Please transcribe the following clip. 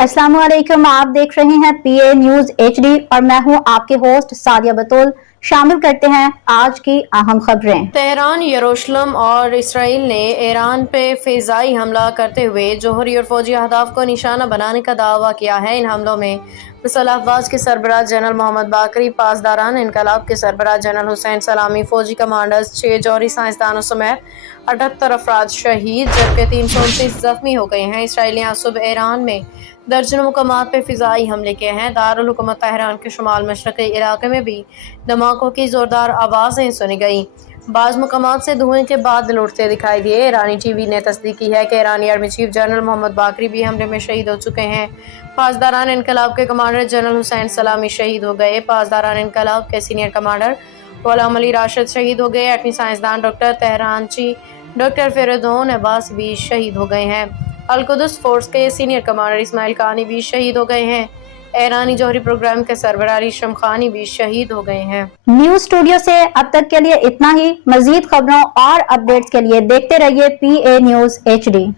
अस्सलाम वालेकुम, आप देख रहे हैं पीए न्यूज एचडी और मैं हूं आपके होस्ट सादिया बतूल। शामिल करते हैं आज की अहम खबरें। तेहरान, यरूशलेम और इसराइल ने ईरान पे फ़िज़ाई हमला करते हुए जोहरी और फौजी अहदाफ को निशाना बनाने का दावा किया है। इन हमलों में मिसल अफवाज के सरबराह जनरल मोहम्मद बाकरी, पासदारान इनकलाब के सरबराह जनरल हुसैन सलामी, फौजी कमांडर्स, 6 जौहरी साइंसदानों समेत 78 अफराद शहीद जबकि 329 जख्मी हो गए हैं। इसराइली आज सुबह ईरान में दर्जनों मुकामात पे फ़िज़ाई हमले किए हैं। दारुल हुकूमत तेहरान के शुमाल मशरक़ी इलाके में भी धमाकों की ज़ोरदार आवाज़ें सुनी गई। बाज़ मुकामात से धुएं के बादल उठते दिखाई दिए। ईरानी टीवी ने तस्दीक की है कि ईरानी आर्मी चीफ जनरल मोहम्मद बाकरी भी हमले में शहीद हो चुके हैं। पासदारान इनकलाब के कमांडर जनरल हुसैन सलामी शहीद हो गए। पासदारान इनकलाब के सीनियर कमांडर गुलाम अली राशिद शहीद हो गए। एटमी साइंसदान डॉक्टर तेहरानची डॉक्टर फरीदौन अब्बास भी शहीद हो गए हैं। अल-कुद्स फोर्स के सीनियर कमांडर इस्माइल कानी भी शहीद हो गए हैं। ईरानी जौहरी प्रोग्राम के सरबराह रेशम खानी भी शहीद हो गए हैं। न्यूज स्टूडियो से अब तक के लिए इतना ही। मजीद खबरों और अपडेट्स के लिए देखते रहिए पीए न्यूज एचडी।